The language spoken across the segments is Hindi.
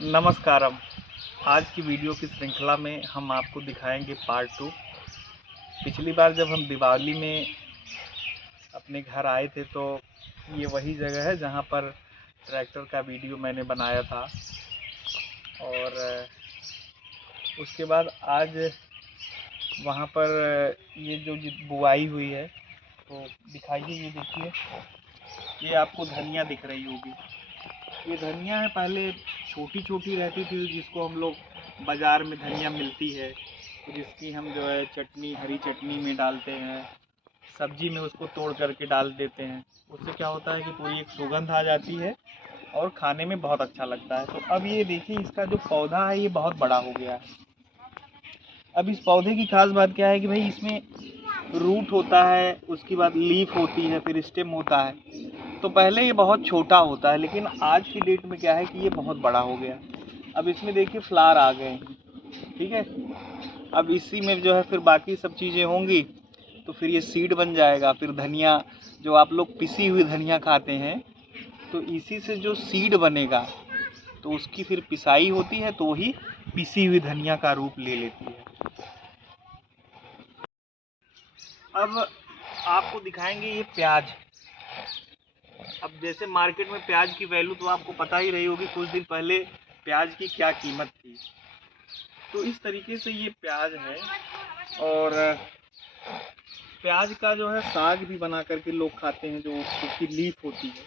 नमस्कारम। आज की वीडियो की श्रृंखला में हम आपको दिखाएंगे पार्ट 2। पिछली बार जब हम दिवाली में अपने घर आए थे तो ये वही जगह है जहाँ पर ट्रैक्टर का वीडियो मैंने बनाया था। और उसके बाद आज वहाँ पर ये जो बुआई हुई है तो दिखाइए। ये देखिए, ये आपको धनिया दिख रही होगी। ये धनिया है, पहले छोटी छोटी रहती थी जिसको हम लोग बाज़ार में धनिया मिलती है तो जिसकी हम जो है चटनी, हरी चटनी में डालते हैं, सब्जी में उसको तोड़ करके डाल देते हैं। उससे क्या होता है कि पूरी एक सुगंध आ जाती है और खाने में बहुत अच्छा लगता है। तो अब ये देखिए, इसका जो पौधा है ये बहुत बड़ा हो गया है। अब इस पौधे की खास बात क्या है कि भाई इसमें रूट होता है, उसके बाद लीफ होती है, फिर स्टेम होता है। तो पहले ये बहुत छोटा होता है, लेकिन आज की डेट में क्या है कि ये बहुत बड़ा हो गया। अब इसमें देखिए फ्लावर आ गए हैं, ठीक है। अब इसी में जो है फिर बाकी सब चीज़ें होंगी तो फिर ये सीड बन जाएगा। फिर धनिया, जो आप लोग पिसी हुई धनिया खाते हैं, तो इसी से जो सीड बनेगा तो उसकी फिर पिसाई होती है तो वही पिसी हुई धनिया का रूप ले लेती है। अब आपको दिखाएंगे ये प्याज। अब जैसे मार्केट में प्याज की वैल्यू तो आपको पता ही रही होगी, कुछ दिन पहले प्याज की क्या कीमत थी। तो इस तरीके से ये प्याज है। और प्याज का जो है साग भी बना करके लोग खाते हैं, जो उसकी लीफ होती है।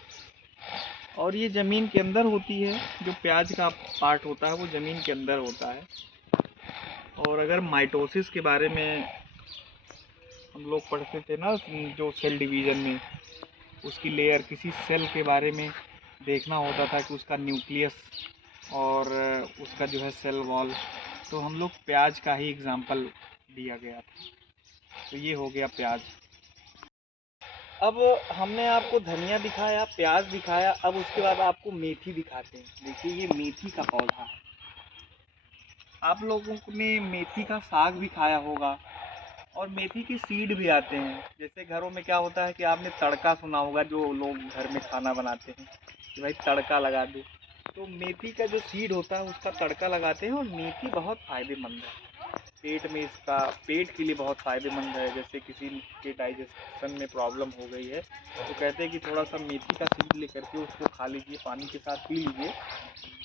और ये ज़मीन के अंदर होती है, जो प्याज का पार्ट होता है वो ज़मीन के अंदर होता है। और अगर माइटोसिस के बारे में हम लोग पढ़ते थे ना, जो सेल डिवीज़न में, उसकी लेयर, किसी सेल के बारे में देखना होता था कि उसका न्यूक्लियस और उसका जो है सेल वॉल, तो हम लोग प्याज का ही एग्जाम्पल दिया गया था। तो ये हो गया प्याज। अब हमने आपको धनिया दिखाया, प्याज दिखाया, अब उसके बाद आपको मेथी दिखाते हैं। देखिए, ये मेथी का पौधा है। आप लोगों ने मेथी का साग भी खाया होगा और मेथी के सीड भी आते हैं। जैसे घरों में क्या होता है कि आपने तड़का सुना होगा, जो लोग घर में खाना बनाते हैं कि भाई तड़का लगा दो, तो मेथी का जो सीड होता है उसका तड़का लगाते हैं। और मेथी बहुत फ़ायदेमंद है पेट में, इसका पेट के लिए बहुत फ़ायदेमंद है। जैसे किसी के डाइजेशन में प्रॉब्लम हो गई है तो कहते हैं कि थोड़ा सा मेथी का सीड लेकर के उसको खा लीजिए, पानी के साथ पी लीजिए,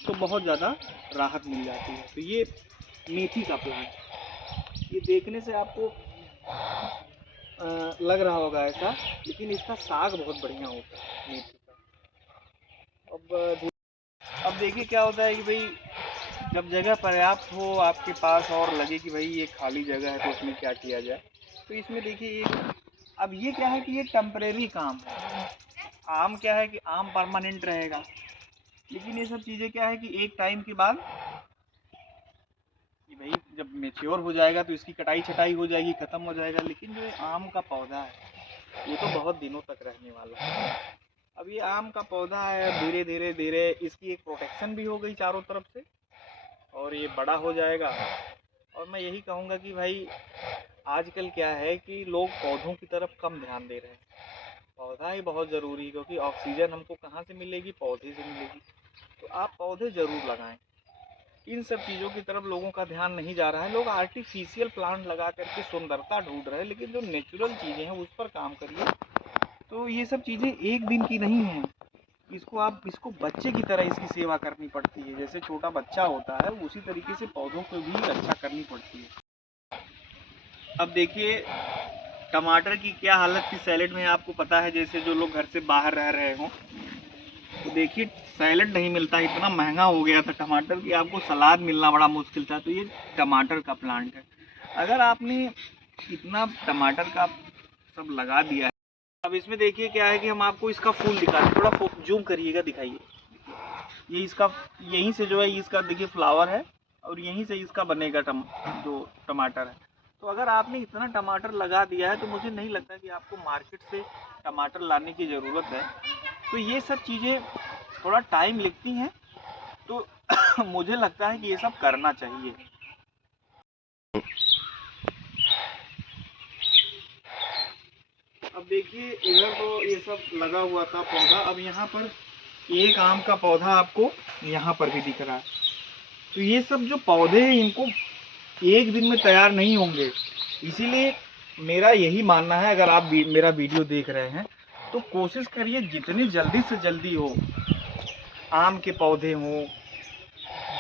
तो बहुत ज़्यादा राहत मिल जाती है। तो ये मेथी का प्लांट, ये देखने से आपको लग रहा होगा ऐसा, लेकिन इसका साग बहुत बढ़िया होता है मेथी का। अब देखिए क्या होता है कि भाई जब जगह पर्याप्त हो आपके पास और लगे कि भाई ये खाली जगह है तो उसमें क्या किया जाए, तो इसमें देखिए अब ये क्या है कि ये टेम्परेरी काम है। आम क्या है कि आम परमानेंट रहेगा, लेकिन ये सब चीज़ें क्या है कि एक टाइम के बाद कि भाई जब मेच्योर हो जाएगा तो इसकी कटाई छटाई हो जाएगी, ख़त्म हो जाएगा। लेकिन जो ये आम का पौधा है ये तो बहुत दिनों तक रहने वाला है। अब ये आम का पौधा है, धीरे धीरे धीरे इसकी एक प्रोटेक्शन भी हो गई चारों तरफ से और ये बड़ा हो जाएगा। और मैं यही कहूँगा कि भाई आजकल क्या है कि लोग पौधों की तरफ कम ध्यान दे रहे हैं। पौधा ही बहुत ज़रूरी है, क्योंकि ऑक्सीजन हमको कहाँ से मिलेगी? पौधे से मिलेगी। तो आप पौधे ज़रूर लगाएं। इन सब चीज़ों की तरफ लोगों का ध्यान नहीं जा रहा है। लोग आर्टिफिशियल प्लांट लगा करके सुंदरता ढूंढ रहे हैं, लेकिन जो नेचुरल चीज़ें हैं उस पर काम करिए। तो ये सब चीज़ें एक दिन की नहीं हैं। इसको बच्चे की तरह इसकी सेवा करनी पड़ती है। जैसे छोटा बच्चा होता है उसी तरीके से पौधों को भी रक्षा करनी पड़ती है। अब देखिए टमाटर की क्या हालत थी सैलेड में, आपको पता है। जैसे जो लोग घर से बाहर रह रहे हों तो देखिए सैलेड नहीं मिलता, इतना महंगा हो गया था टमाटर की, आपको सलाद मिलना बड़ा मुश्किल था। तो ये टमाटर का प्लांट है। अगर आपने इतना टमाटर का सब लगा दिया है, अब इसमें देखिए क्या है कि हम आपको इसका फूल दिखाते हैं। थोड़ा जूम करिएगा, दिखाइए। ये इसका, यहीं से जो है इसका देखिए फ्लावर है और यहीं से इसका बनेगा जो टमाटर है। तो अगर आपने इतना टमाटर लगा दिया है तो मुझे नहीं लगता कि आपको मार्केट से टमाटर लाने की ज़रूरत है। तो ये सब चीज़ें थोड़ा टाइम लगती हैं, तो मुझे लगता है कि ये सब करना चाहिए। अब देखिए इधर तो ये सब लगा हुआ था पौधा। अब यहाँ पर एक आम का पौधा आपको यहाँ पर भी दिख रहा है। तो ये सब जो पौधे हैं इनको एक दिन में तैयार नहीं होंगे। इसीलिए मेरा यही मानना है, अगर आप मेरा वीडियो देख रहे हैं तो कोशिश करिए जितनी जल्दी से जल्दी हो, आम के पौधे हों,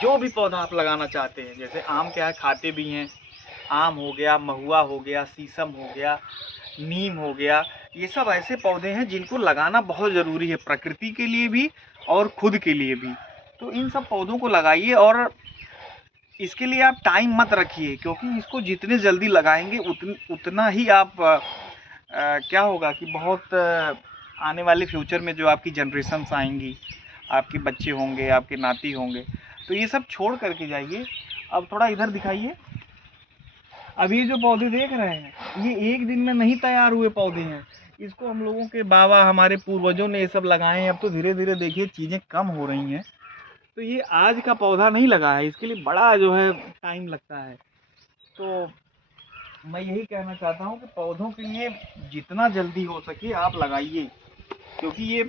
जो भी पौधा आप लगाना चाहते हैं। जैसे आम क्या है, खाते भी हैं, आम हो गया, महुआ हो गया, शीशम हो गया, नीम हो गया, ये सब ऐसे पौधे हैं जिनको लगाना बहुत ज़रूरी है, प्रकृति के लिए भी और खुद के लिए भी। तो इन सब पौधों को लगाइए, और इसके लिए आप टाइम मत रखिए, क्योंकि इसको जितने जल्दी लगाएंगे उतना ही आप क्या होगा कि बहुत आने वाले फ्यूचर में जो आपकी जनरेशन्स आएंगी, आपके बच्चे होंगे, आपके नाती होंगे, तो ये सब छोड़ करके जाइए। अब थोड़ा इधर दिखाइए। अब ये जो पौधे देख रहे हैं ये एक दिन में नहीं तैयार हुए पौधे हैं। इसको हम लोगों के बाबा, हमारे पूर्वजों ने ये सब लगाए हैं। अब तो धीरे धीरे देखिए चीज़ें कम हो रही हैं। तो ये आज का पौधा नहीं लगा है, इसके लिए बड़ा जो है टाइम लगता है। तो मैं यही कहना चाहता हूँ कि पौधों के लिए जितना जल्दी हो सके आप लगाइए, क्योंकि ये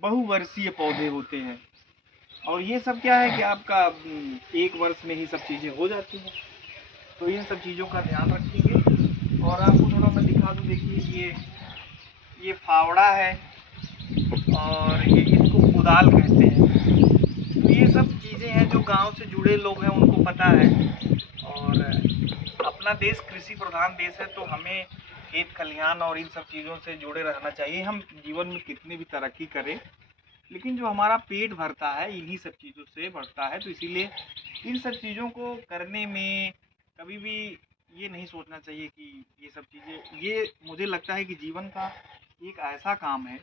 बहुवर्षीय पौधे होते हैं। और ये सब क्या है कि आपका एक वर्ष में ही सब चीज़ें हो जाती हैं। तो इन सब चीज़ों का ध्यान रखिए। और आपको थोड़ा मैं दिखा दूँ, देखिए ये फावड़ा है, और ये इसको कुदाल कहते हैं। तो ये सब चीज़ें हैं जो गांव से जुड़े लोग हैं उनको पता है। और अपना देश कृषि प्रधान देश है, तो हमें खेत खलिहान और इन सब चीज़ों से जुड़े रहना चाहिए। हम जीवन में कितनी भी तरक्की करें, लेकिन जो हमारा पेट भरता है इन्हीं सब चीज़ों से बढ़ता है। तो इसीलिए इन सब चीज़ों को करने में कभी भी ये नहीं सोचना चाहिए कि ये सब चीज़ें, ये मुझे लगता है कि जीवन का एक ऐसा काम है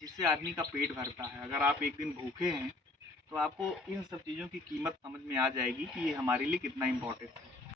जिससे आदमी का पेट भरता है। अगर आप एक दिन भूखे हैं तो आपको इन सब चीज़ों की कीमत समझ में आ जाएगी कि ये हमारे लिए कितना इम्पोर्टेंट है।